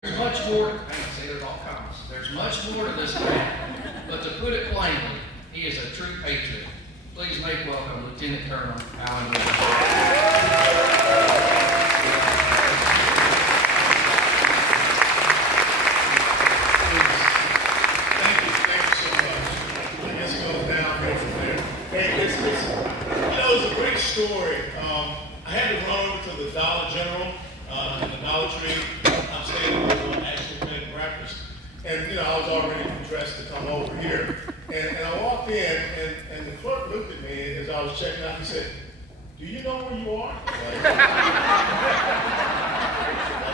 There's much more, I say there's all kinds. There's much more to this man, but to put it plainly, he is a true patriot. Please make welcome Lieutenant Colonel Alan Williams. Thank you so much. I guess it goes downhill from there. Hey, it's a great story. I had to run over to the Dollar General in the Dollar Tree. I'm staying on actually playing breakfast. And, I was already dressed to come over here. And I walked in, and the clerk looked at me as I was checking out. He said, "Do you know where you are?"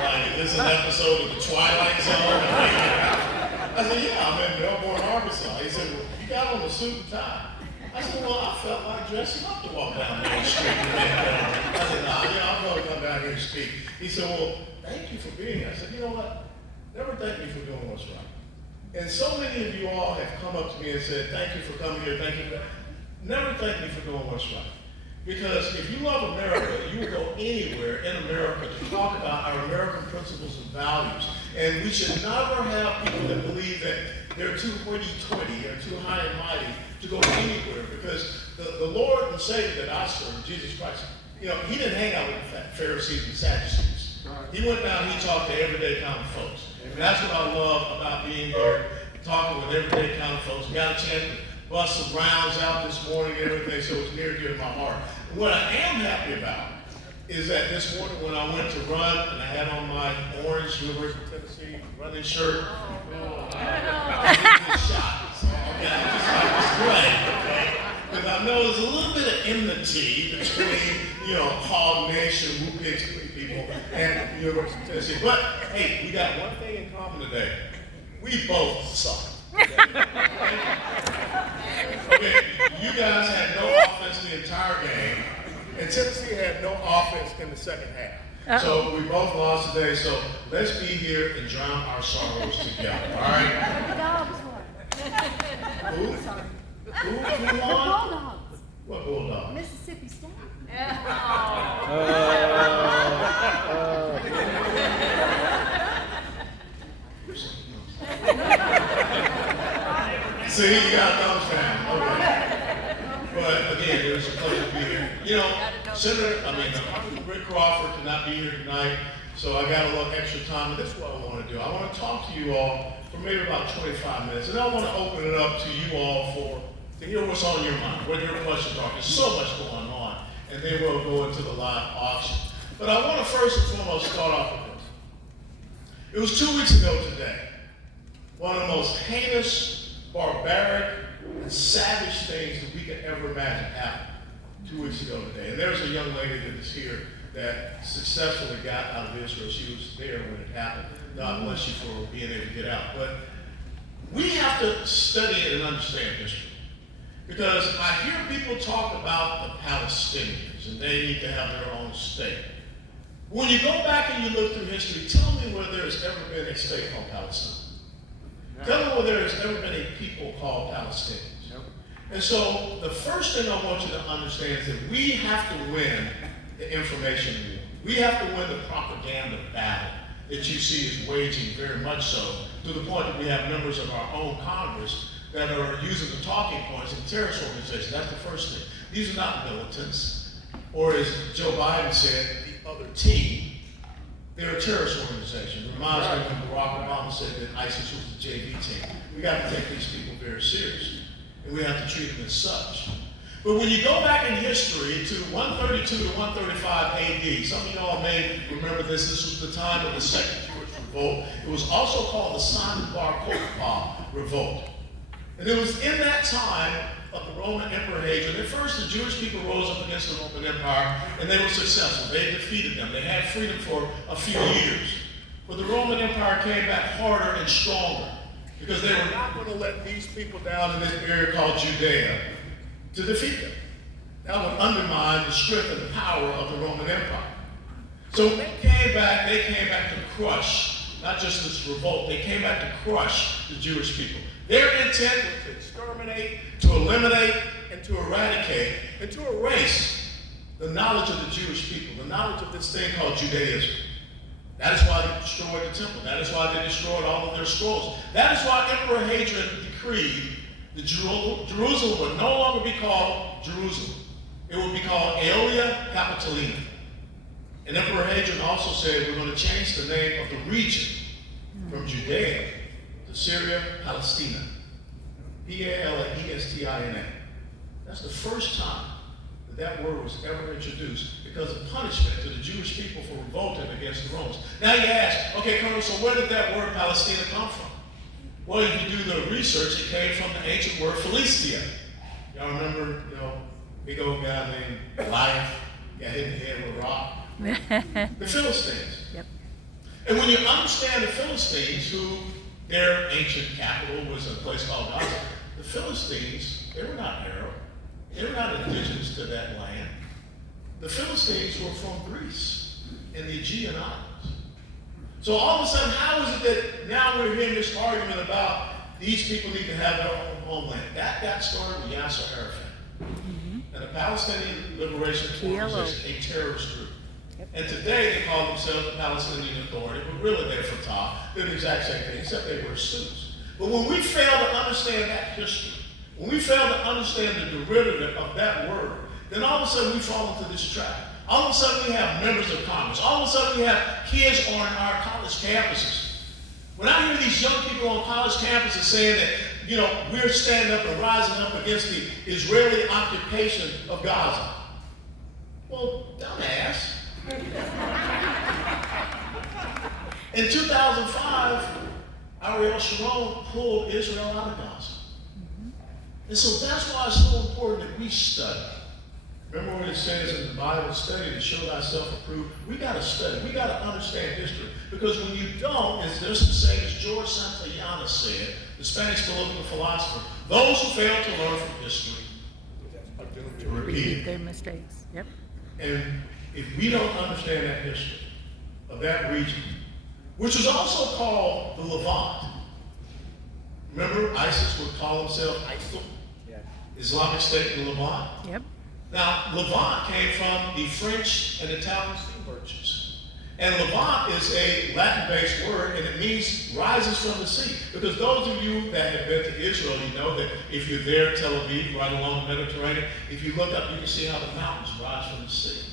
Like, this is an episode of The Twilight Zone. I said, "Yeah, I'm in Melbourne, Arkansas." He said, "Well, you got on the suit and tie." I said, "Well, I felt like dressing up to walk down Main Street." I said, "Nah, I'm going to come down here and speak." He said, "Well, thank you for being here." I said, "You know what? Never thank me for doing what's right." And so many of you all have come up to me and said, "Thank you for coming here, thank you." Never thank me for doing what's right. Because if you love America, you will go anywhere in America to talk about our American principles and values. And we should never have people that believe that they're too hoity-toity or too high and mighty to go anywhere. Because the Lord and Savior that I serve, Jesus Christ, he didn't hang out with the Pharisees and Sadducees. He went down, he talked to everyday kind of folks. And that's what I love about being here, talking with everyday kind of folks. We got a chance to bust some rounds out this morning and everything, so it's near and dear to my heart. And what I am happy about is that this morning when I went to run and I had on my orange University of Tennessee running shirt, I didn't get shot. So, okay, I'm just like, it's great, okay? Because I know there's a little bit of enmity between, Hog Nation, Who Picks people, and University of Tennessee. But, hey, we got one thing in common today. We both suck. Okay, you guys had no offense the entire game, and Tennessee had no offense in the second half. So we both lost today, so let's be here and drown our sorrows together, all right? The dogs won. Who? Sorry. Who The won? Bulldogs. What Bulldog? Mississippi State. See, you got those down. Okay. But again, it was a pleasure to be here. Congressman Rick Crawford cannot be here tonight, so I got a little extra time. And this is what I want to do. I want to talk to you all for maybe about 25 minutes, and I want to open it up to you all to hear what's on your mind, what your questions are. There's so much going on, and then we'll go into the live auction. But I want to first and foremost start off with this. It was 2 weeks ago today. One of the most heinous, barbaric, and savage things that we could ever imagine happened 2 weeks ago today. And there's a young lady that is here that successfully got out of Israel. She was there when it happened. God bless you for being able to get out. But we have to study it and understand history. Because I hear people talk about the Palestinians and they need to have their own state. When you go back and you look through history, tell me where there has ever been a state called Palestine. Tell me where there has ever been a people called Palestinians. Nope. And so the first thing I want you to understand is that we have to win the information war. We have to win the propaganda battle that you see is waging very much so, to the point that we have members of our own Congress that are using the talking points of terrorist organizations. That's the first thing. These are not militants, or as Joe Biden said, the other team. They're a terrorist organization. It reminds me when Barack Obama said that ISIS was the JV team. We got to take these people very seriously, and we have to treat them as such. But when you go back in history to 132 to 135 AD, some of y'all may remember this. This was the time of the Second Jewish Revolt. It was also called the Simon Bar Kokhba Revolt. And it was in that time of the Roman Emperor Hadrian. At first, the Jewish people rose up against the Roman Empire, and they were successful. They defeated them. They had freedom for a few years. But the Roman Empire came back harder and stronger because they were not going to let these people down in this area called Judea to defeat them. That would undermine the strength and the power of the Roman Empire. So when they came back to crush, not just this revolt, they came back to crush the Jewish people. Their intent was to exterminate, to eliminate, and to eradicate, and to erase the knowledge of the Jewish people, the knowledge of this thing called Judaism. That is why they destroyed the temple. That is why they destroyed all of their scrolls. That is why Emperor Hadrian decreed that Jerusalem would no longer be called Jerusalem. It would be called Aelia Capitolina. And Emperor Hadrian also said we're going to change the name of the region from Judea to Syria Palestina. Palestina. That's the first time that word was ever introduced because of punishment to the Jewish people for revolting against the Romans. Now you ask, okay, Colonel, so where did that word Palestina come from? Well, if you do the research, it came from the ancient word Philistia. Y'all remember, big old guy named Goliath got hit in the head with a rock? The Philistines. Yep. And when you understand the Philistines, who their ancient capital was a place called Gaza, the Philistines, they were not Arab. They were not indigenous to that land. The Philistines were from Greece and the Aegean Islands. So all of a sudden, how is it that now we're hearing this argument about these people need to have their own homeland? That got started with Yasser Arafat. And the Palestinian Liberation Organization, a terrorist group. Yep. And today they call themselves the Palestinian Authority, but really they're Fatah. They're the exact same thing, except they wear suits. But when we fail to understand that history, when we fail to understand the derivative of that word, then all of a sudden we fall into this trap. All of a sudden we have members of Congress. All of a sudden we have kids on our college campuses. When I hear these young people on college campuses saying that, we're standing up and rising up against the Israeli occupation of Gaza. Well, dumbass. In 2005, Ariel Sharon pulled Israel out of Gaza. And so that's why it's so important that we study. Remember what it says in the Bible, study to show thyself approved? We got to study. We got to understand history. Because when you don't, it's just the same as George Santayana said, the Spanish political philosopher, those who fail to learn from history repeat their mistakes. Yep. And if we don't understand that history of that region, which was also called the Levant. Remember, ISIS would call themselves ISIL, Islamic State in the Levant. Yep. Now, Levant came from the French and Italian sea merchants. And Levant is a Latin-based word, and it means rises from the sea. Because those of you that have been to Israel, you know that if you're there, Tel Aviv, right along the Mediterranean, if you look up, you can see how the mountains rise from the sea.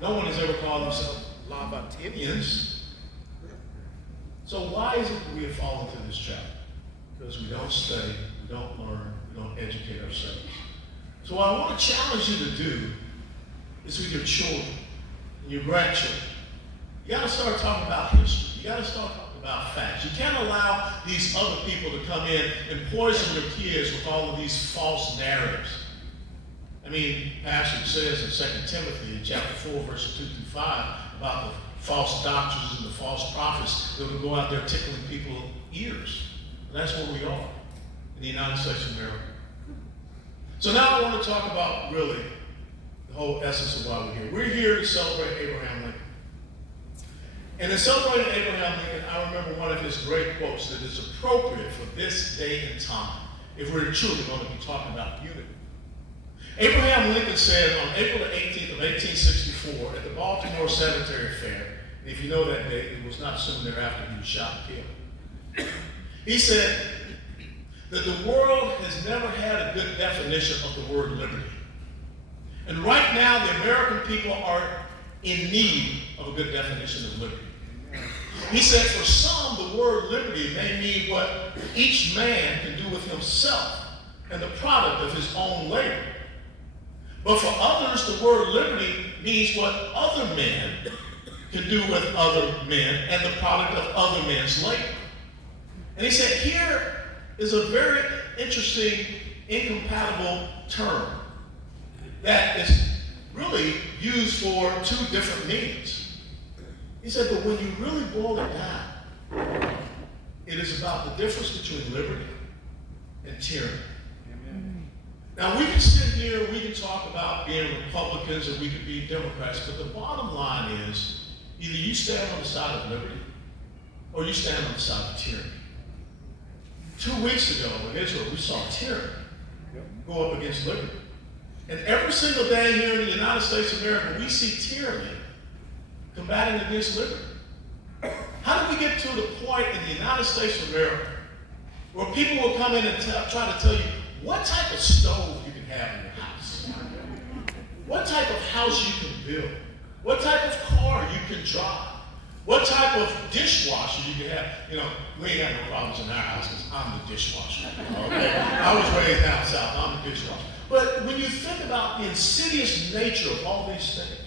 No one has ever called themselves Levantinians. So why is it that we have fallen into this trap? Because we don't study, we don't learn, we don't educate ourselves. So what I want to challenge you to do is with your children and your grandchildren. You got to start talking about history. You got to start talking about facts. You can't allow these other people to come in and poison your kids with all of these false narratives. I mean, Pastor says in 2 Timothy in chapter 4, verses 2 through 5, about the false doctrines and the false prophets that will go out there tickling people's ears. And that's where we are in the United States of America. So now I want to talk about really the whole essence of why we're here. We're here to celebrate Abraham Lincoln. And in celebrating Abraham Lincoln, I remember one of his great quotes that is appropriate for this day and time, if we're truly going to be talking about unity. Abraham Lincoln said on April the 18th of 1864 at the Baltimore Cemetery Fair, and if you know that date, it was not soon thereafter he was shot and killed. He said that the world has never had a good definition of the word liberty. And right now, the American people are in need of a good definition of liberty. He said for some, the word liberty may mean what each man can do with himself and the product of his own labor. But for others, the word liberty means what other men can do with other men and the product of other men's labor. And he said, here is a very interesting, incompatible term that is really used for two different meanings. He said, but when you really boil it down, it is about the difference between liberty and tyranny. Amen. Now, we can sit here and we can talk about being Republicans or we could be Democrats, but the bottom line is either you stand on the side of liberty or you stand on the side of tyranny. 2 weeks ago in Israel, we saw tyranny go up against liberty. And every single day here in the United States of America, we see tyranny combating against liberty. How did we get to the point in the United States of America where people will come in and try to tell you what type of stove you can have in your house, what type of house you can build, what type of car you can drive, what type of dishwasher you can have? You know, we ain't got no problems in our house because I'm the dishwasher. Okay? I was raised down south, I'm the dishwasher. But when you think about the insidious nature of all these things,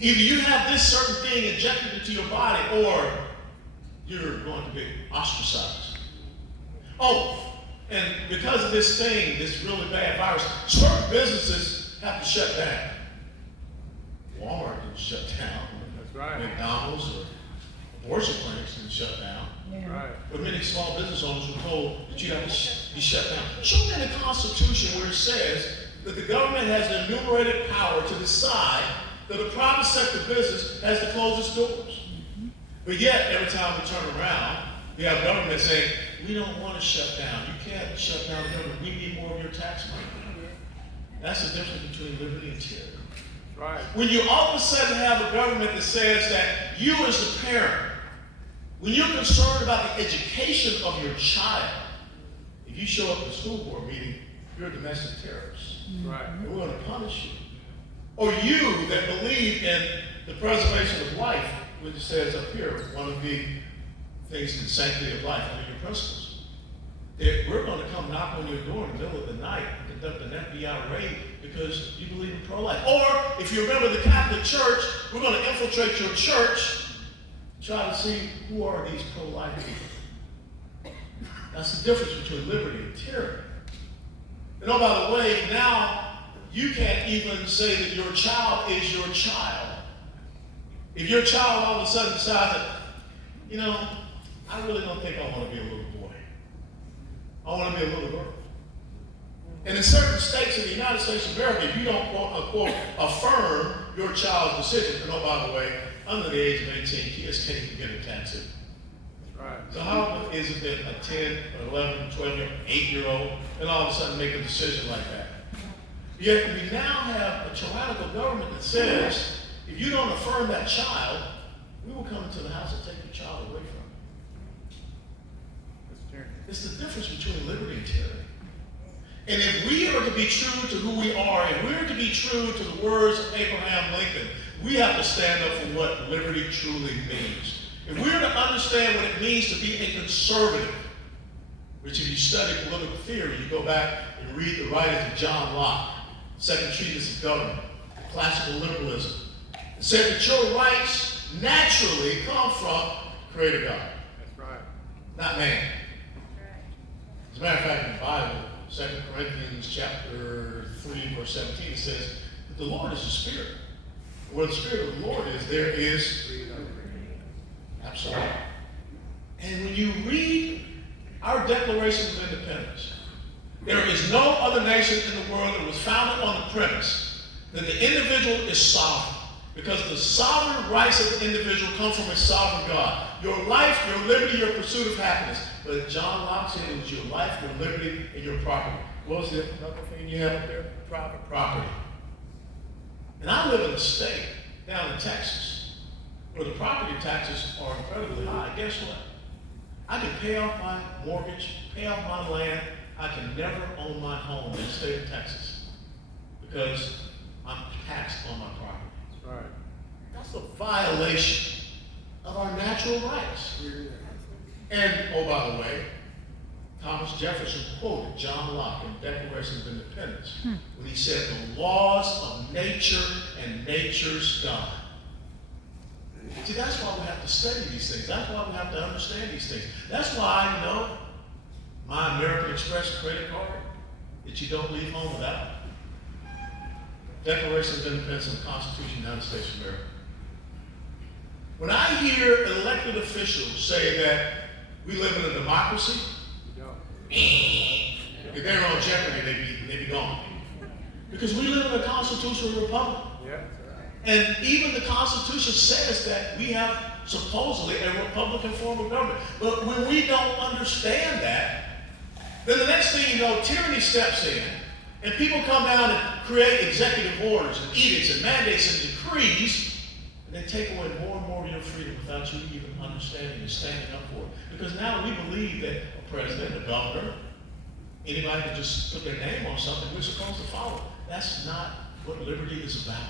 either you have this certain thing injected into your body or you're going to be ostracized. Oh, and because of this thing, this really bad virus, certain businesses have to shut down. Walmart didn't shut down. That's right. McDonald's or abortion clinics didn't shut down. That's right. But many small business owners were told that you have to be shut down. Show me in the Constitution where it says that the government has the enumerated power to decide that a private sector business has to close its doors. But yet, every time we turn around, we have government saying, we don't want to shut down. You can't shut down government. We need more of your tax money. That's the difference between liberty and tyranny. Right. When you all of a sudden have a government that says that you as the parent, when you're concerned about the education of your child, if you show up at a school board meeting, you're a domestic terrorist. Right. And we're going to punish you. Or you that believe in the preservation of life, which it says up here, one of the things in the sanctity of life, one of your principles. That we're going to come knock on your door in the middle of the night and conduct an FBI raid because you believe in pro-life. Or, if you remember the Catholic Church, we're going to infiltrate your church, try to see who are these pro-life people. That's the difference between liberty and tyranny. And oh, by the way, now you can't even say that your child is your child. If your child all of a sudden decides that, you know, I really don't think I want to be a little boy. I want to be a little girl. And in certain states in the United States of America, if you don't, quote unquote, affirm your child's decision, and oh, by the way, under the age of 18, kids can't even get a tattoo. Right. So how is it that a 10, or 11, 12, 8-year-old, and all of a sudden make a decision like that? Yet we now have a tyrannical government that says, if you don't affirm that child, we will come into the house and take your child away from you. That's tyranny. It's the difference between liberty and tyranny. And if we are to be true to who we are, if we're to be true to the words of Abraham Lincoln, we have to stand up for what liberty truly means. If we're to understand what it means to be a conservative, which if you study political theory, you go back and read the writings of John Locke, Second Treatise of Government, classical liberalism. It said that your rights naturally come from the Creator God. That's right. Not man. As a matter of fact, in the Bible, 2 Corinthians chapter 3, verse 17, it says that the Lord is a spirit. Where the Spirit of the Lord is, there is absolutely. And when you read our Declaration of Independence, there is no other nation in the world that was founded on the premise that the individual is sovereign, because the sovereign rights of the individual come from a sovereign God. Your life, your liberty, your pursuit of happiness. But John Locke said it was your life, your liberty, and your property. What was the other thing you had up there? Private property. And I live in a state down in Texas where the property taxes are incredibly high. Guess what? I can pay off my mortgage, pay off my land. I can never own my home in the state of Texas because I'm taxed on my property. That's right. That's a violation of our natural rights. And, oh, by the way, Thomas Jefferson quoted John Locke in the Declaration of Independence when he said, the laws of nature and nature's God. See, that's why we have to study these things. That's why we have to understand these things. That's why, you know, my American Express credit card that you don't leave home without. Declaration of Independence and the Constitution of the United States of America. When I hear elected officials say that we live in a democracy, if they're on jeopardy, they'd be gone. Because we live in a constitutional republic. Yeah. And even the Constitution says that we have supposedly a Republican form of government. But when we don't understand that, then the next thing you know, tyranny steps in, and people come down and create executive orders and edicts and mandates and decrees. And they take away more and more of your freedom without you even understanding and standing up for it. Because now we believe that a president, a governor, anybody can just put their name on something we're supposed to follow. That's not what liberty is about.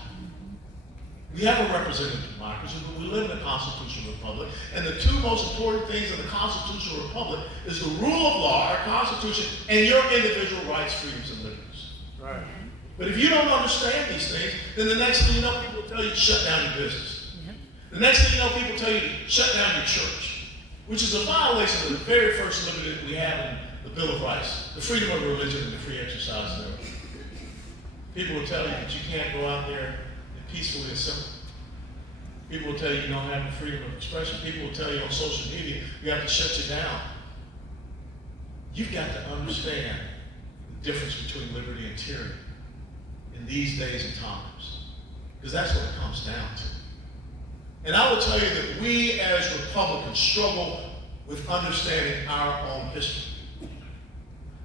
We have a representative democracy, but we live in a constitutional republic. And the two most important things in the constitutional republic is the rule of law, our constitution, and your individual rights, freedoms, and liberties. Right. But if you don't understand these things, then the next thing you know, people will tell you to shut down your business. The next thing you know, people tell you to shut down your church, which is a violation of the very first liberty that we have in the Bill of Rights, the freedom of religion and the free exercise thereof. People will tell you that you can't go out there and peacefully assemble. People will tell you you don't have the freedom of expression. People will tell you on social media you have to shut you down. You've got to understand the difference between liberty and tyranny in these days and times, because that's what it comes down to. And I will tell you that we as Republicans struggle with understanding our own history.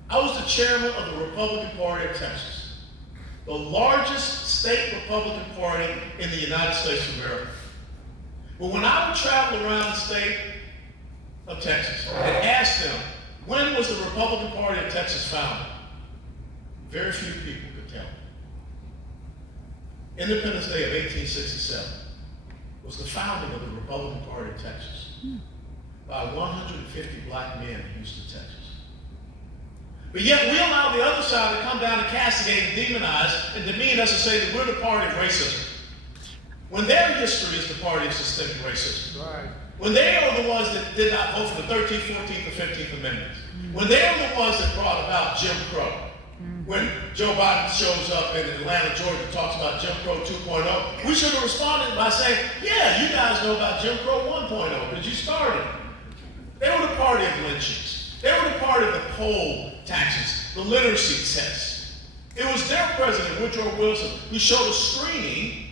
I was the chairman of the Republican Party of Texas, the largest state Republican party in the United States of America. But when I would travel around the state of Texas and ask them, when was the Republican Party of Texas founded? Very few people could tell. Independence Day of 1867 was the founding of the Republican Party of Texas by 150 black men in Houston, Texas. But yet we allow the other side to come down and castigate and demonize and demean us and say that we're the party of racism, when their history is the party of systemic racism. Right. When they are the ones that did not vote for the 13th, 14th, and 15th Amendments. When they are the ones that brought about Jim Crow. When Joe Biden shows up in Atlanta, Georgia, and talks about Jim Crow 2.0, we should have responded by saying, yeah, you guys know about Jim Crow 1.0 because you started. They were the party of lynchings. They were the party of the poll taxes, the literacy tests. It was their president, Woodrow Wilson, who showed a screening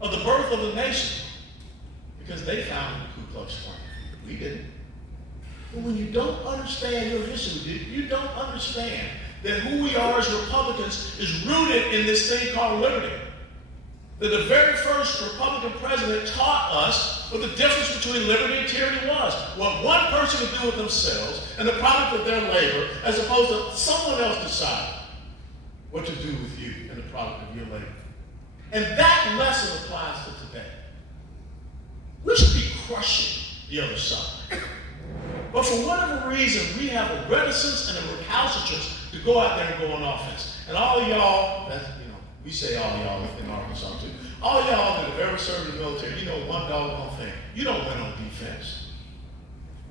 of the birth of the nation because they founded the Ku Klux Klan. We didn't. But when you don't understand your history, you don't understand that who we are as Republicans is rooted in this thing called liberty. That the very first Republican president taught us what the difference between liberty and tyranny was. What one person would do with themselves and the product of their labor, as opposed to someone else deciding what to do with you and the product of your labor. And that lesson applies to today. We should be crushing the other side. But for whatever reason, we have a reticence and a recalcitrance to go out there and go on offense. And all of y'all, we say all of y'all in Arkansas too. All y'all that have ever served in the military, you know one doggone thing. You don't win on defense.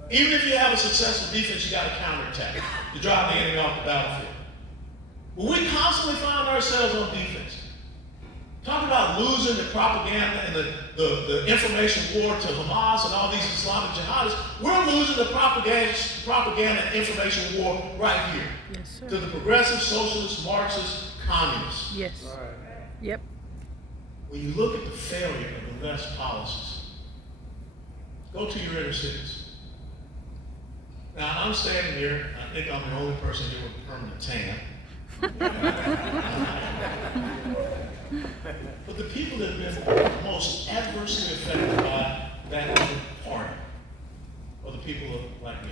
Even if you have a successful defense, you got to counterattack to drive the enemy off the battlefield. But we constantly find ourselves on defense. Talk about losing the propaganda and the information war to Hamas and all these Islamic jihadists. We're losing the propaganda and information war right here. Yes, sir. To the progressive, socialist, Marxist, communists. Yes. Right. Yep. When you look at the failure of the left's policies, go to your inner cities. Now, I'm standing here, I think I'm the only person here with a permanent tan. But the people that have been most adversely affected by that party are the people like me.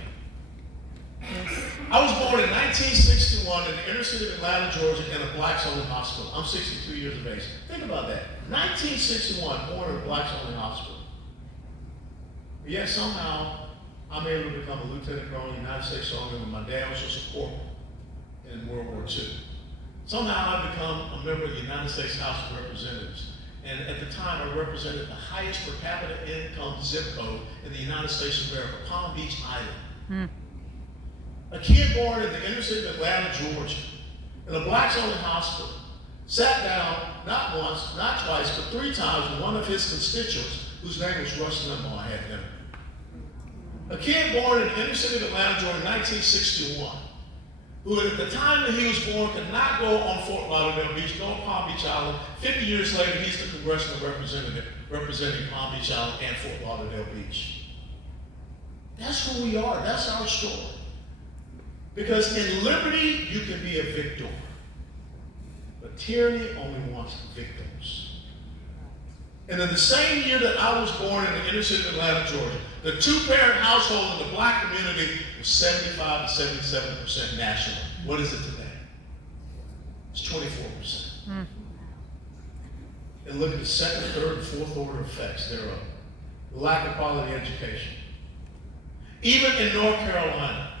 Yes. I was born in 1961 in the inner city of Atlanta, Georgia, in a blacks-only hospital. I'm 62 years of age. Think about that. 1961, born in a blacks-only hospital. But yet somehow, I'm able to become a lieutenant colonel in the United States Army when my dad was just a corporal in World War II. Somehow I've become a member of the United States House of Representatives. And at the time, I represented the highest per capita income zip code in the United States of America, Palm Beach Island. A kid born in the inner city of Atlanta, Georgia, in a blacks-only hospital, sat down not once, not twice, but 3 times with one of his constituents, whose name was Rush Limbaugh, had dinner. A kid born in the inner city of Atlanta, Georgia, in 1961, who at the time that he was born could not go on Fort Lauderdale Beach, go on Palm Beach Island. 50 years later, he's the congressional representative representing Palm Beach Island and Fort Lauderdale Beach. That's who we are. That's our story. Because in liberty, you can be a victor. But tyranny only wants victims. And in the same year that I was born in the inner city of Atlanta, Georgia, the two-parent household in the black community was 75 to 77% national. What is it today? It's 24%. And look at the second, third, and fourth order effects thereof. The lack of quality education. Even in North Carolina,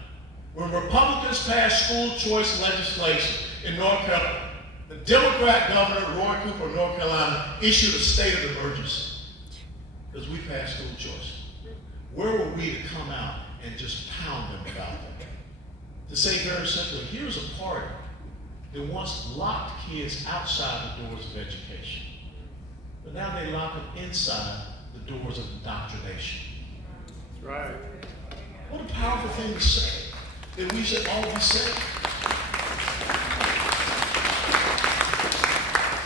when Republicans passed school choice legislation in North Carolina, the Democrat governor, Roy Cooper of North Carolina, issued a state of emergency because we passed school choice. Where were we to come out and just pound them about that? To say very simply, here's a party that once locked kids outside the doors of education, but now they lock them inside the doors of indoctrination. That's right. What a powerful thing to say, that we should all be saying.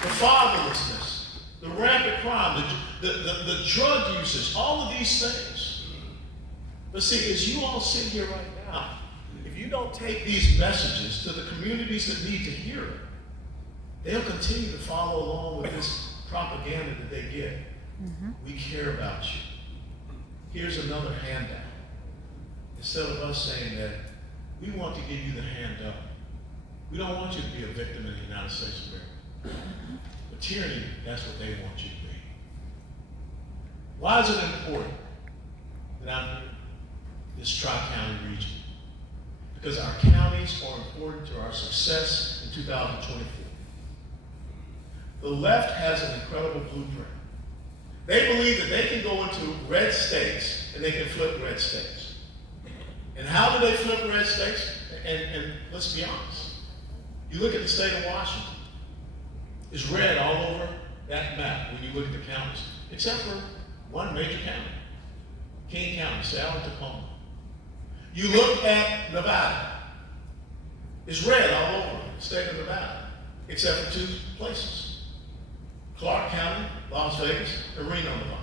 The fatherlessness, the rampant crime, the drug usage, all of these things. But see, as you all sit here right now, if you don't take these messages to the communities that need to hear it, they'll continue to follow along with this propaganda that they get. We care about you. Here's another handout. Instead of us saying that we want to give you the hand up, we don't want you to be a victim in the United States of America. But tyranny, that's what they want you to be. Why is it important that I'm in this Tri-County region? Because our counties are important to our success in 2024. The left has an incredible blueprint. They believe that they can go into red states and they can flip red states. And how do they flip red states? And let's be honest. You look at the state of Washington. It's red all over that map when you look at the counties, except for one major county, King County, Sal and Tacoma. You look at Nevada. It's red all over the state of Nevada, except for two places. Clark County, Las Vegas, and Reno, Nevada.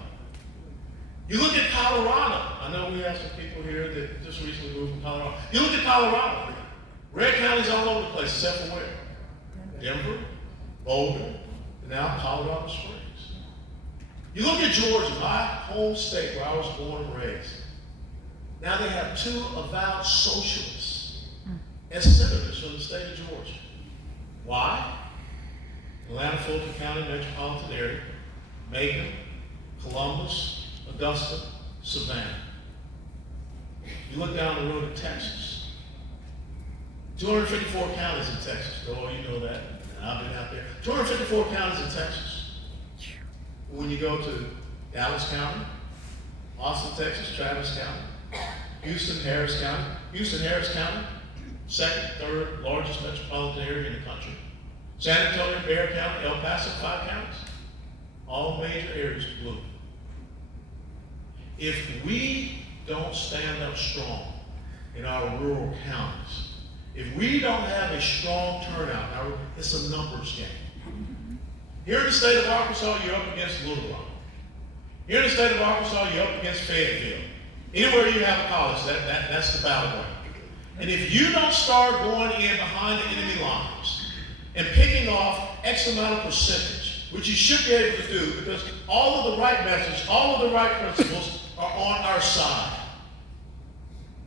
You look at Colorado. I know we have some people here that just recently moved from Colorado. You look at Colorado. Red counties all over the place, except for where? Denver, Boulder, and now Colorado Springs. You look at Georgia, my home state where I was born and raised. Now they have two avowed socialists as senators from the state of Georgia. Why? Atlanta, Fulton County metropolitan area, Macon, Columbus, Augusta, Savannah. You look down the road to Texas. 254 counties in Texas. Oh, you know that. I've been out there. 254 counties in Texas. When you go to Dallas County, Austin, Texas, Travis County, Houston, Harris County. Houston, Harris County, second, third largest metropolitan area in the country. San Antonio, Bexar County, El Paso, 5 counties. All major areas blue. If we don't stand up strong in our rural counties, if we don't have a strong turnout, now it's a numbers game. Here in the state of Arkansas, you're up against Little Rock. Here in the state of Arkansas, you're up against Fayetteville. Anywhere you have a college, that's the battleground. And if you don't start going in behind the enemy lines and picking off X amount of percentage, which you should be able to do because all of the right message, all of the right principles are on our side,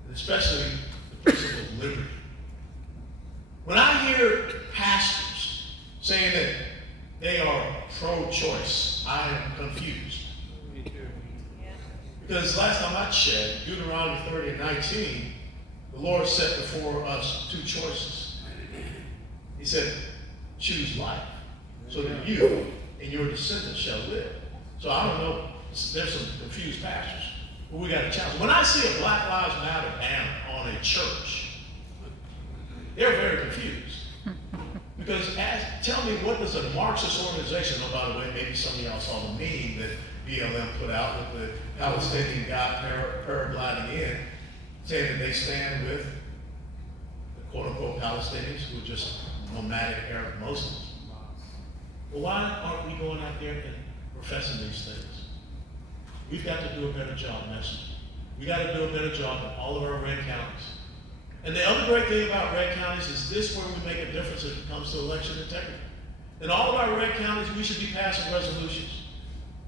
and especially the principle of liberty. When I hear pastors saying that they are pro-choice, I am confused. Me too. Because last time I checked, Deuteronomy 30 and 19, the Lord set before us two choices. He said, choose life, so that you and your descendants shall live. So I don't know, there's some confused pastors, but we got a challenge. When I see a Black Lives Matter banner on a church, they're very confused. Because tell me, what does a Marxist organization, oh, by the way, maybe some of y'all saw the meme that BLM put out with the Palestinian guy paragliding in, saying that they stand with the quote-unquote Palestinians who are just nomadic Arab Muslims. Well, why aren't we going out there and professing these things? We've got to do a better job messaging. We got to do a better job in all of our red counties. And the other great thing about red counties is this where we make a difference if it comes to election integrity. In all of our red counties, we should be passing resolutions.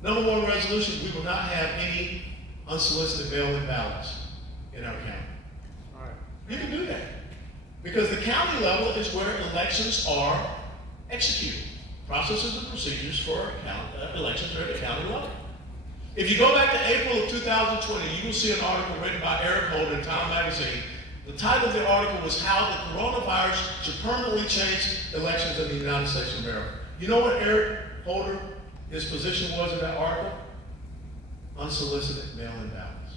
Number one resolution, we will not have any unsolicited mail-in ballots in our county. All right. You can do that. Because the county level is where elections are executed. Processes and procedures for elections are at the county level. If you go back to April of 2020, you will see an article written by Eric Holder in Time Magazine. The title of the article was How the Coronavirus Should Permanently Change Elections in the United States of America. You know what Eric Holder, his position was in that article? Unsolicited mail-in ballots.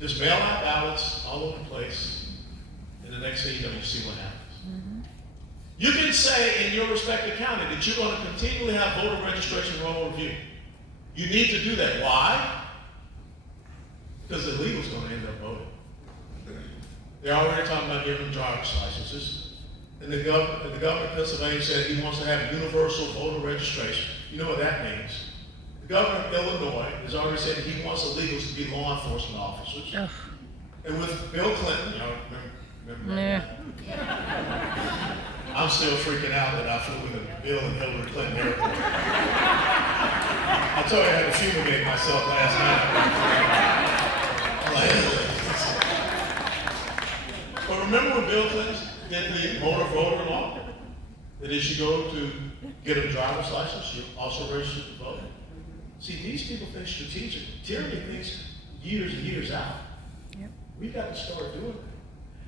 Just mail out ballots all over the place, and the next thing you know, you see what happens. Mm-hmm. You can say in your respective county that you're going to continually have voter registration roll review. You need to do that. Why? Because the illegal's going to end up voting. They're already talking about giving them driver's licenses. And the governor of Pennsylvania said he wants to have universal voter registration. You know what that means? The governor of Illinois has already said he wants illegals to be law enforcement officers. Ugh. And with Bill Clinton, you know, remember that? I'm still freaking out that I flew into Bill and Hillary Clinton airport. I told you I had to fumigate myself last night. But remember when Bill Clinton did the motor voter law? That if you go to get a driver's license, you also register to vote. See, these people think strategic. Tyranny thinks years and years out. Yep. We've got to start doing that.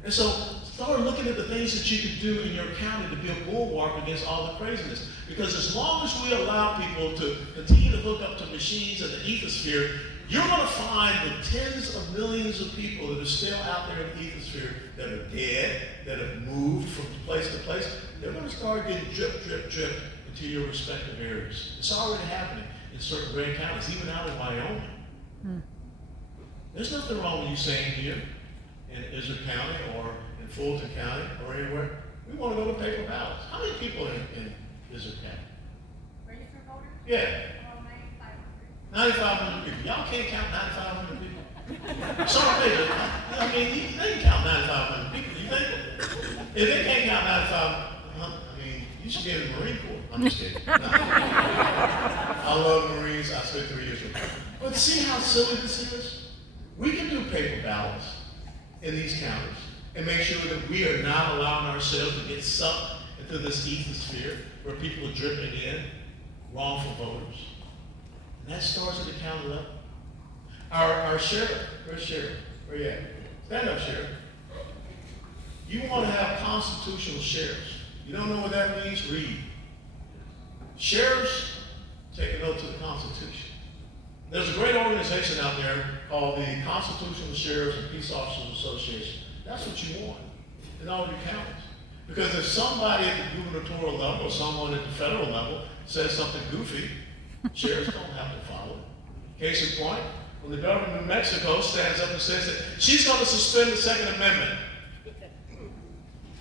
And so start looking at the things that you can do in your county to be a bulwark against all the craziness. Because as long as we allow people to continue to hook up to machines in the ethosphere, you're going to find the tens of millions of people that are still out there in the ethosphere that are dead, that have moved from place to place. They're going to start getting drip, drip, drip into your respective areas. It's already happening in certain red counties, even out in Wyoming. Hmm. There's nothing wrong with you saying here in Izzard County or in Fulton County or anywhere, we want to go to paper ballots. How many people in Izzard County? Registered voters? Yeah. 9,500 9,500. people. Y'all can't count 9,500 people. Sorry, I mean, they can count 9,500 people. You think? If they can't count 9,500, I mean, you should get in the Marine Corps. I'm just kidding. No. I love the Marines. I spent 3 years with them. But see how silly this is? We can do paper ballots in these counties and make sure that we are not allowing ourselves to get sucked into this ethosphere where people are dripping in, wrongful voters. And that starts at the county level. Our sheriff, where's sheriff? Where you at? Stand up, sheriff. You want to have constitutional sheriffs. You don't know what that means? Read. Sheriffs take a note to the Constitution. There's a great organization out there called the Constitutional Sheriffs and Peace Officers Association. That's what you want in all your counties. Because if somebody at the gubernatorial level or someone at the federal level says something goofy, sheriffs don't have to follow it. Case in point, when the government of Mexico stands up and says that she's going to suspend the Second Amendment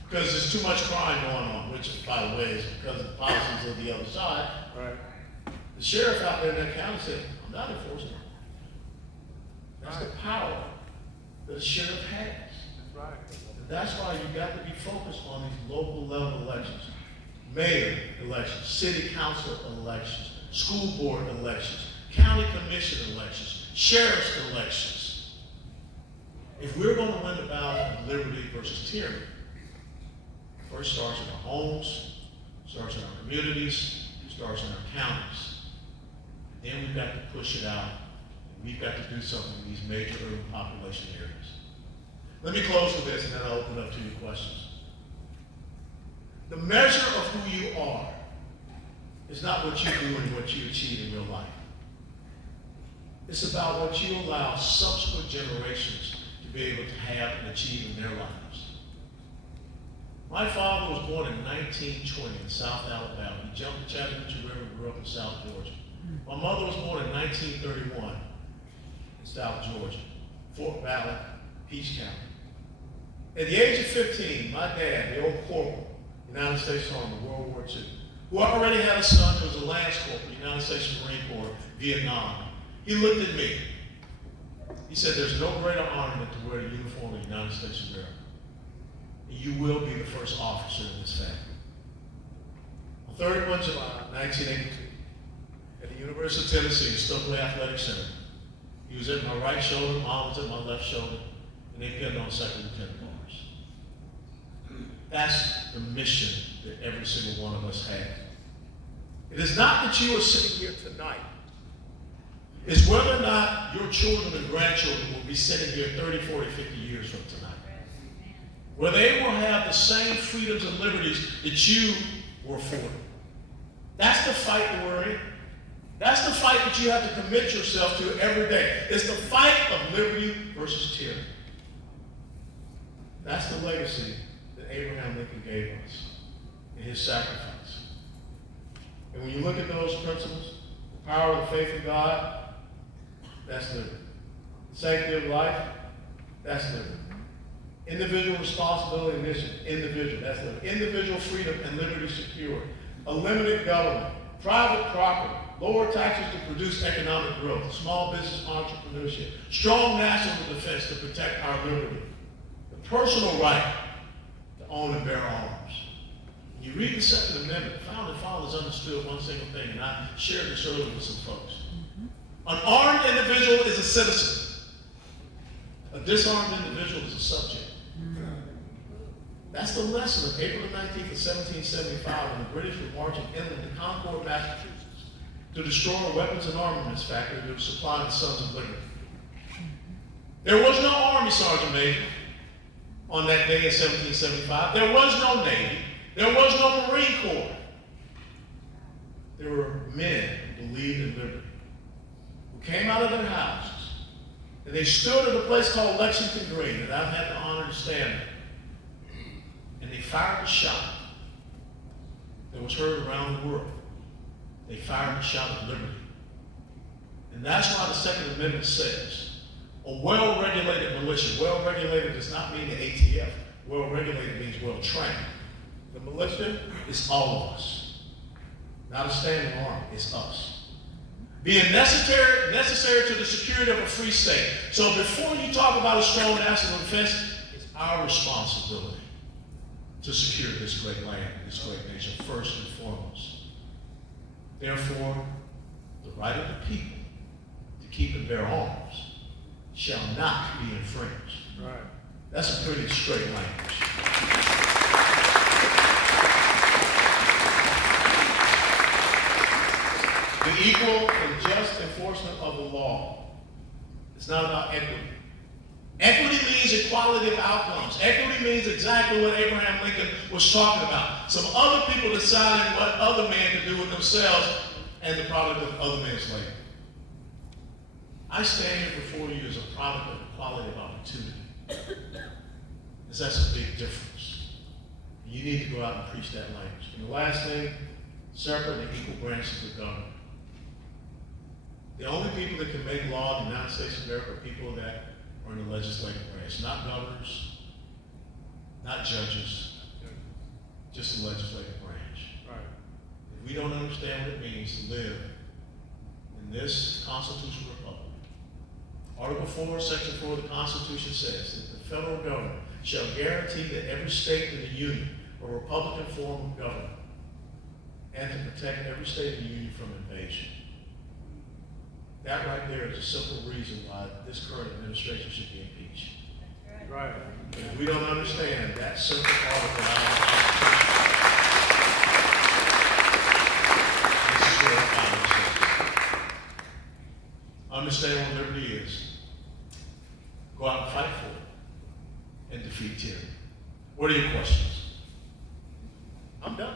because there's too much crime going on, which, by the way, is because of the policies of the other side. Right. The sheriff out there in that county said, I'm not enforcing it. That's the power that a sheriff has. That's right. And that's why you've got to be focused on these local level elections. Mayor elections, city council elections, school board elections, county commission elections, sheriff's elections. If we're going to win the battle of liberty versus tyranny, it first starts in our homes, starts in our communities, starts in our counties. Then we've got to push it out. We've got to do something in these major urban population areas. Let me close with this and then I'll open up to your questions. The measure of who you are is not what you do and what you achieve in your life. It's about what you allow subsequent generations to be able to have and achieve in their lives. My father was born in 1920 in South Alabama. He jumped the Chattahoochee River and grew up in South Georgia. My mother was born in 1931 in South Georgia, Fort Valley, Peach County. At the age of 15, my dad, the old corporal, United States Army, World War II, who already had a son who was a lance corporal, United States Marine Corps, Vietnam, he looked at me. He said, there's no greater honor than to wear the uniform of the United States of America. And you will be the first officer in this family. On 31 July 1982, at the the University of Tennessee, Stokely Athletic Center. He was at my right shoulder, Mom was at my left shoulder, and they pinned on second lieutenant bars. That's the mission that every single one of us has. It is not that you are sitting here tonight. It's whether or not your children and grandchildren will be sitting here 30, 40, 50 years from tonight. Where they will have the same freedoms and liberties that you were afforded. That's the fight that we're in. That's the fight that you have to commit yourself to every day. It's the fight of liberty versus tyranny. That's the legacy that Abraham Lincoln gave us in his sacrifice. And when you look at those principles, the power of the faith of God, that's liberty. The sanctity of life, that's liberty. Individual responsibility and mission, individual, that's liberty. Individual freedom and liberty secured. A limited government, private property, lower taxes to produce economic growth, small business entrepreneurship, strong national defense to protect our liberty, the personal right to own and bear arms. When you read the Second Amendment, the Founding Fathers understood one single thing, and I shared this earlier with some folks. An armed individual is a citizen. A disarmed individual is a subject. That's the lesson of April 19th of 1775 when the British were marching inland to Concord, Massachusetts to destroy a weapons and armaments factory that was supplying the Sons of Liberty. There was no Army Sergeant Major on that day in 1775. There was no Navy. There was no Marine Corps. There were men who believed in liberty, who came out of their houses, and they stood at a place called Lexington Green that I've had the honor to stand in. And they fired a shot that was heard around the world. They fired a shot of liberty. And that's why the Second Amendment says, a well-regulated militia, well-regulated does not mean the ATF. Well-regulated means well-trained. The militia is all of us. Not a standing army, it's us. Being necessary to the security of a free state. So before you talk about a strong national defense, it's our responsibility to secure this great land, this great nation, first and foremost. Therefore, the right of the people to keep and bear arms shall not be infringed. Right. That's a pretty straight language. The equal and just enforcement of the law. It's not about equity. Equity means equality of outcomes. Equity means exactly what Abraham Lincoln was talking about. Some other people deciding what other men can do with themselves and the product of other men's labor. I stand here before you as a product of equality of opportunity. Because that's a big difference. You need to go out and preach that language. And the last thing, separate and equal branches of government. The only people that can make law in the United States of America are people that are in the legislative branch, not governors, not judges, just the legislative branch. Right. If we don't understand what it means to live in this constitutional republic, Article 4, Section 4 of the Constitution says that the federal government shall guarantee that every state in the Union a Republican form of government and to protect every state in the Union from invasion. That right there is a simple reason why this current administration should be impeached. Right. And if we don't understand that simple article, this is where I find ourselves. Understand what liberty is. Go out and fight for it and defeat tyranny. What are your questions? I'm done.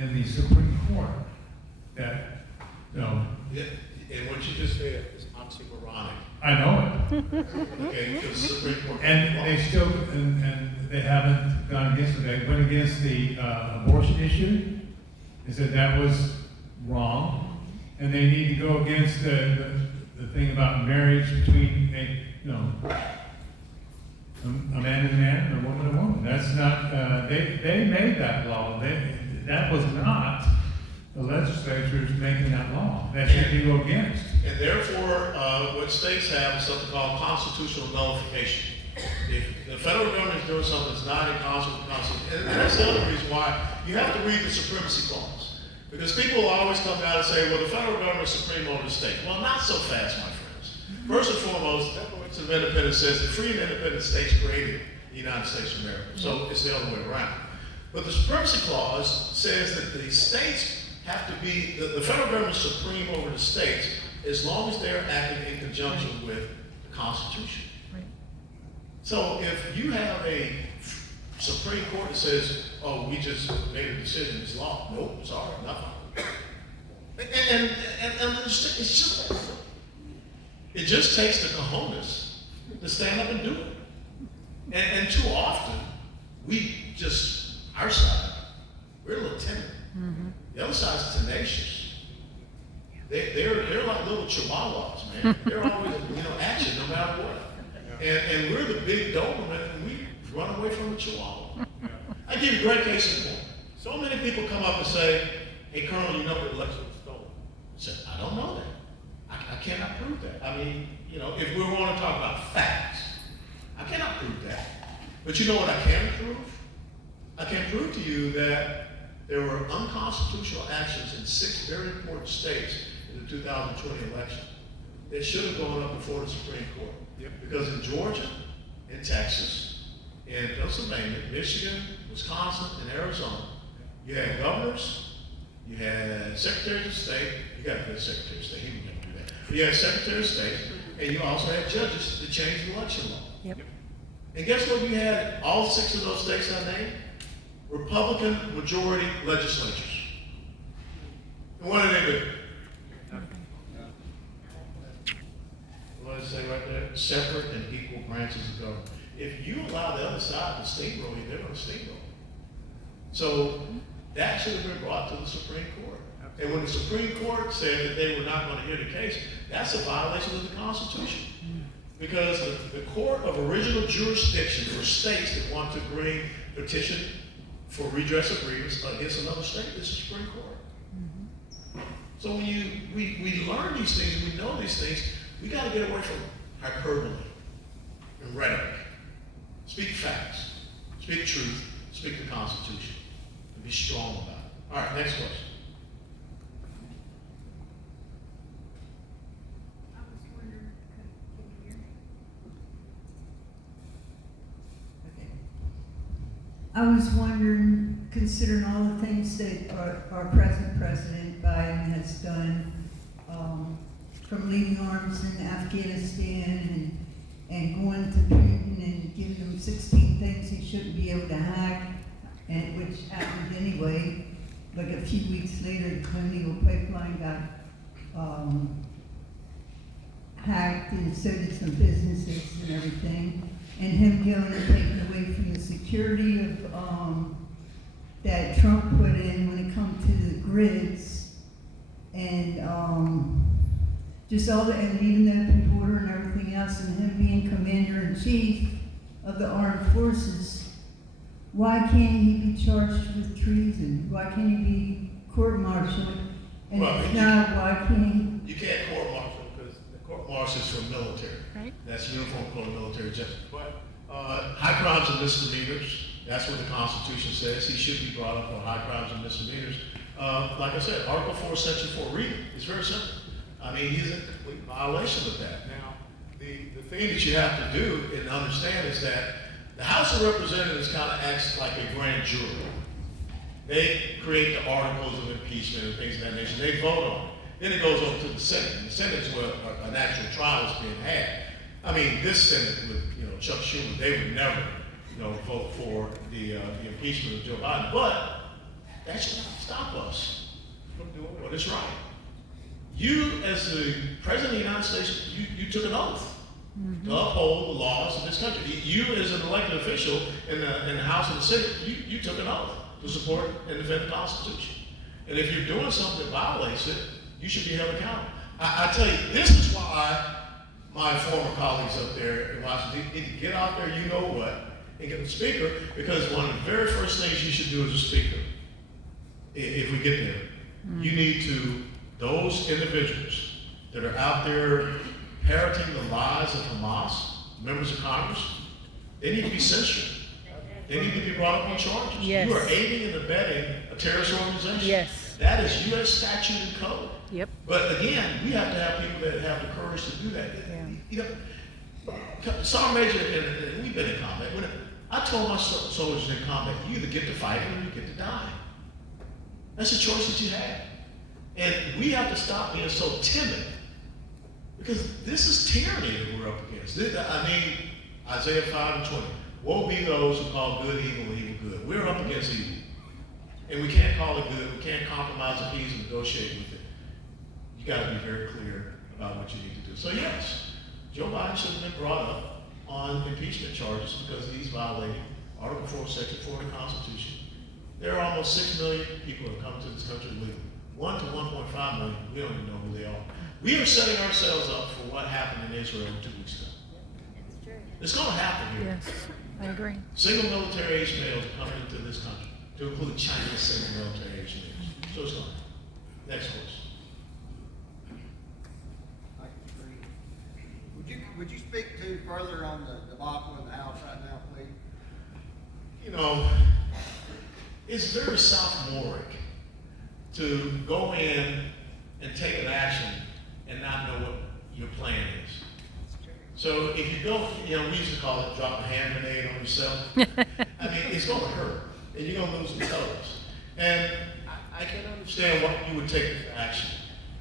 in the Supreme Court that, you know, Yeah, and what you just said is oxymoronic. I know it. Okay, because the Supreme Court. And they still, and they haven't gone against it. They went against the abortion issue. They said that was wrong. And they need to go against the thing about marriage between a man and a man, and a woman and a woman. That's not, they made that law. That was not the legislatures making that law. That should be go against. And therefore, what states have is something called constitutional nullification. If the federal government is doing something that's not in concert with the Constitution, and that's the other reason why you have to read the Supremacy Clause. Because people always come out and say, well, the federal government is supreme over the state. Well, not so fast, my friends. First and foremost, the Declaration of Independence says that free and independent states created the United States of America. So it's the other way around. But the Supremacy Clause says that the states have to be, the federal government is supreme over the states as long as they're acting in conjunction with the Constitution. Right. So if you have a Supreme Court that says, oh, we just made a decision, it's law. Nope, sorry, nothing. And it's just that simple. It just takes the cojones to stand up and do it. And too often, we just, our side, we're a little timid. Mm-hmm. The other side's tenacious. They're like little chihuahuas, man. They're always, action no matter what. And we're the big Doberman, and we run away from the chihuahua. I give you a great case in point. So many people come up and say, hey, Colonel, you know the election was stolen. I said, I don't know that. I cannot prove that. I mean, if we want to talk about facts, I cannot prove that. But you know what I can prove? I can prove to you that there were unconstitutional actions in 6 very important states in the 2020 election that should have gone up before the Supreme Court. Yep. Because in Georgia, in Texas, in Pennsylvania, Michigan, Wisconsin, and Arizona, you had governors, you had secretaries of state, you got to be a secretary of state, he would never do that. But you had secretary of state, and you also had judges to change the election law. Yep. And guess what you had all 6 of those states I named? Republican majority legislatures. And what did they do? What did it say right there? Separate and equal branches of government. If you allow the other side to steamroll you, they're going to steamroll. So that should have been brought to the Supreme Court. And when the Supreme Court said that they were not going to hear the case, that's a violation of the Constitution. Because the court of original jurisdiction for states that want to bring petition for redress of grievance against another state is the Supreme Court. Mm-hmm. So when we learn these things, we know these things, we got to get away from hyperbole and rhetoric. Speak facts, speak truth, speak the Constitution, and be strong about it. All right, next question. I was wondering, can you hear me? Okay. I was wondering, considering all the things that our present President Biden has done, from leaving arms in Afghanistan and going to Putin and giving him 16 things he shouldn't be able to hack, and which happened anyway. Like a few weeks later, the Colonial Pipeline got hacked, and so did some businesses and everything. And him going and taking away from the security of that Trump put in when it comes to the grids, and just all the, and leaving the open border and everything else, and him being commander-in-chief of the armed forces. Why can't he be charged with treason? Why can't he be court-martialed? And Well, if not, why can't You can't court-martial because the court-martial is for military. Right. That's Uniform Code of Military Justice. But high crimes and misdemeanors, that's what the Constitution says. He should be brought up on high crimes and misdemeanors. Like I said, Article 4, Section 4, read it. It's very simple. I mean, he's in complete violation of that. Now, the thing that you have to do and understand is that the House of Representatives kind of acts like a grand jury. They create the articles of impeachment and things of that nature. They vote on it. Then it goes over to the Senate. And the Senate is where an actual trial is being had. I mean, this Senate with Chuck Schumer, they would never vote for the impeachment of Joe Biden. But that should not stop us from doing what is right. You, as the President of the United States, you took an oath to uphold the laws of this country. You, as an elected official in the House and the Senate, you took an oath to support and defend the Constitution. And if you're doing something that violates it, you should be held accountable. I tell you, this is why my former colleagues up there in Washington need to get out there, you know what, and get the speaker, because one of the very first things you should do as a speaker, if we get there, you need to, those individuals that are out there parroting the lies of Hamas, members of Congress, they need to be censured. They need to be brought up on charges. Yes. You are aiding and abetting a terrorist organization. Yes. That is U.S. statute and code. Yep. But again, we have to have people that have the courage to do that. Yeah. You know, Sergeant Major, and we've been in combat. I told my soldiers in combat, you either get to fight or you get to die. That's a choice that you have. And we have to stop being so timid, because this is tyranny that we're up against. I mean, Isaiah 5:20. Woe be those who call good evil and evil good. We're up against evil. And we can't call it good. We can't compromise, appease, and negotiate with it. You got to be very clear about what you need to do. So yes, Joe Biden should have been brought up on impeachment charges because he's violating Article 4, Section 4 of the Constitution. There are almost 6 million people who have come to this country legally. 1 to 1.5 million, we don't even know who they are. We are setting ourselves up for what happened in Israel 2 weeks ago. It's going to happen here. Yes, I agree. Single military age males are coming into this country, to include Chinese single military age males. So it's going to happen. Next question. Would you speak to further on the debacle in the House right now, please? You know, it's very sophomoric to go in and take an action and not know what your plan is. So if you go, you know, we used to call it drop a hand grenade on yourself. I mean, it's going to hurt, and you're going to lose the toes. And I can understand why you would take this action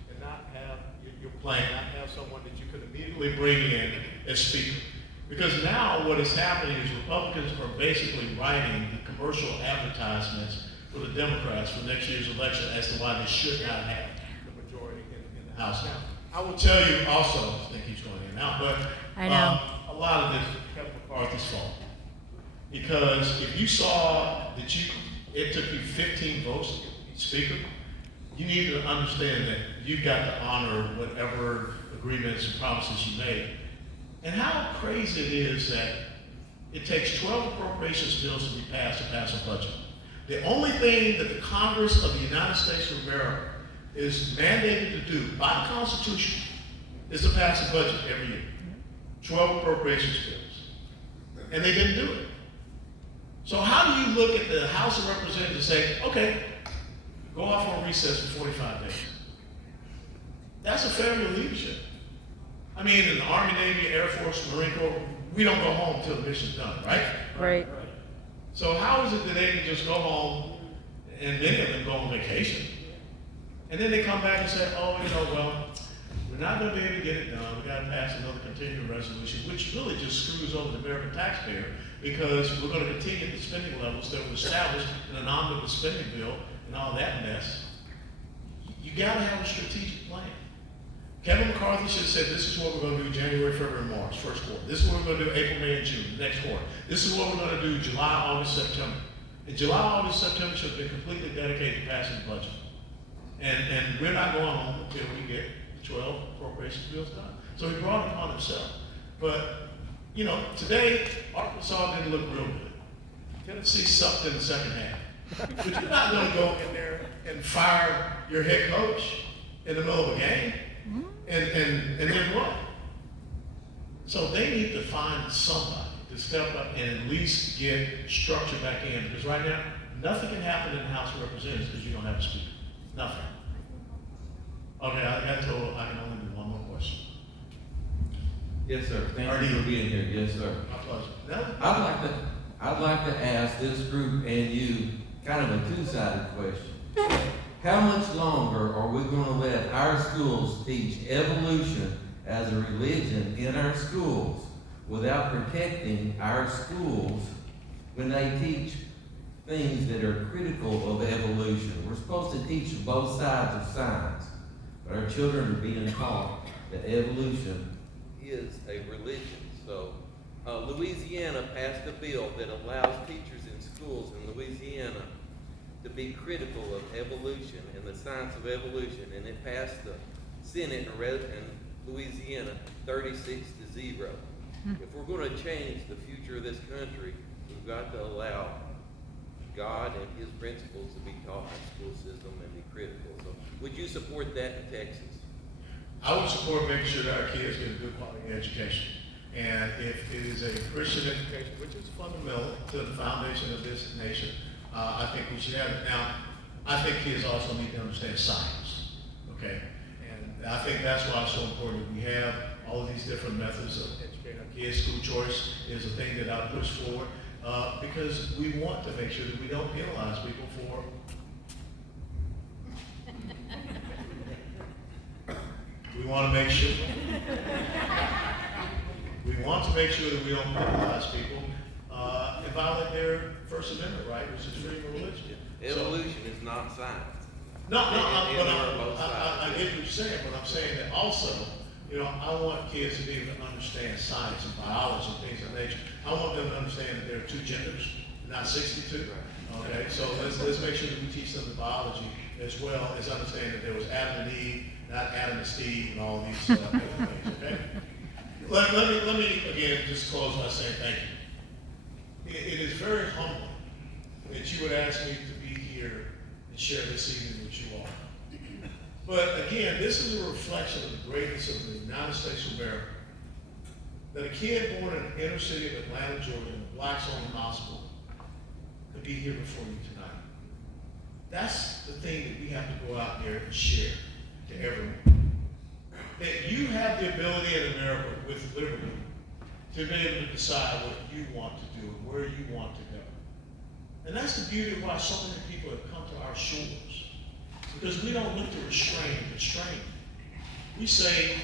and not have your plan, not have someone that you could immediately bring in as speaker. Because now what is happening is Republicans are basically writing the commercial advertisements for the Democrats for next year's election as to why they should not have the majority in the House. Now, I will tell you also, I think he's going in and out, but I know. a lot of this is Kevin McCarthy's fault. Because if you saw that it took you 15 votes to get speaker, you need to understand that you've got to honor whatever agreements and promises you made. And how crazy it is that it takes 12 appropriations bills to be passed to pass a budget. The only thing that the Congress of the United States of America is mandated to do by the Constitution is to pass a budget every year. 12 appropriations bills. And they didn't do it. So how do you look at the House of Representatives and say, okay, go off on recess for 45 days? That's a failure of leadership. I mean, in the Army, Navy, Air Force, Marine Corps, we don't go home until the mission's done, right? Right. So how is it that they can just go home, and many of them go on vacation, and then they come back and say, oh, you know, well, we're not going to be able to get it done. We've got to pass another continuing resolution, which really just screws over the American taxpayer, because we're going to continue the spending levels that were established in an omnibus spending bill and all that mess. You got to have a strategic plan. Kevin McCarthy should have said, this is what we're going to do January, February, March, first quarter. This is what we're going to do April, May, and June, next quarter. This is what we're going to do July, August, September. And July, August, September should have been completely dedicated to passing the budget. And we're not going home until we get the 12 appropriations bills done. So he brought it upon himself. But, you know, today, Arkansas didn't look real good. Tennessee sucked in the second half. But you're not going to go in there and fire your head coach in the middle of a game. And then what? So they need to find somebody to step up and at least get structure back in. Because right now, nothing can happen in the House of Representatives because you don't have a speaker. Nothing. Okay, I got told I can only do one more question. Yes, sir. Thank you for being here. Yes, sir. My pleasure. No? I'd like to ask this group and you kind of a two-sided question. How much longer are we going to let our schools teach evolution as a religion in our schools without protecting our schools when they teach things that are critical of evolution. We're supposed to teach both sides of science, but our children are being taught that evolution is a religion. So Louisiana passed a bill that allows teachers in schools in Louisiana to be critical of evolution and the science of evolution, and it passed the Senate in Louisiana 36-0. If we're going to change the future of this country, we've got to allow God and His principles to be taught in the school system and be critical. So, would you support that in Texas? I would support making sure that our kids get a good quality education. And if it is a Christian education, which is fundamental to the foundation of this nation, I think we should have it. Now, I think kids also need to understand science, okay? And I think that's why it's so important that we have all of these different methods of educating our kids. School choice is a thing that I push forward because we want to make sure that we don't penalize people for we want to make sure that we don't penalize people and violate their First Amendment right, which is freedom of religion. Evolution is not science. I get what you're saying, but I'm saying that also, I want kids to be able to understand science and biology and things of that nature. I want them to understand that there are two genders, not 62. Okay, so let's make sure that we teach them the biology as well as understand that there was Adam and Eve, not Adam and Steve, and all these different things. Okay. Let me again just close by saying thank you. It is very humbling that you would ask me to be here and share this evening with you all. But again, this is a reflection of the greatness of the United States of America. That a kid born in the inner city of Atlanta, Georgia, in a blacks-owned hospital, could be here before you tonight. That's the thing that we have to go out there and share to everyone. That you have the ability in America with liberty to be able to decide what you want to do and where you want to go. And that's the beauty of why so many people have come to our shores. Because we don't look to constrain. We say,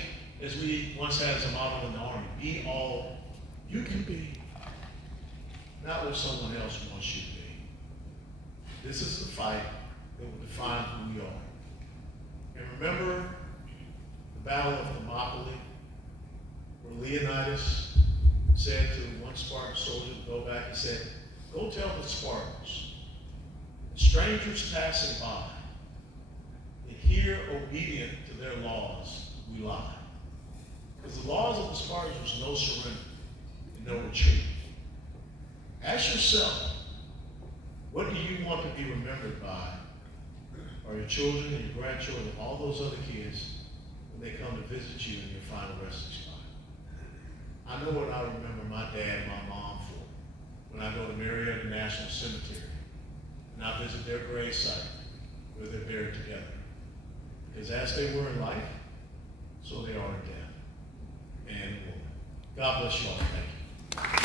as we once had as a motto in the Army, be all you can be, not what someone else wants you to be. This is the fight that will define who we are. And remember the Battle of Thermopylae, where Leonidas said to one Spartan soldier to go back and said, go tell the Spartans, strangers passing by, that here obedient to their laws we lie. Because the laws of the Spartans was no surrender and no retreat. Ask yourself, what do you want to be remembered by? Or your children and your grandchildren, all those other kids, when they come to visit you in your final resting spot? I know what I remember my dad and my mom for when I go to Marietta National Cemetery and I visit their grave site where they're buried together. Because as they were in life, so they are in death and in war. God bless you all. Thank you.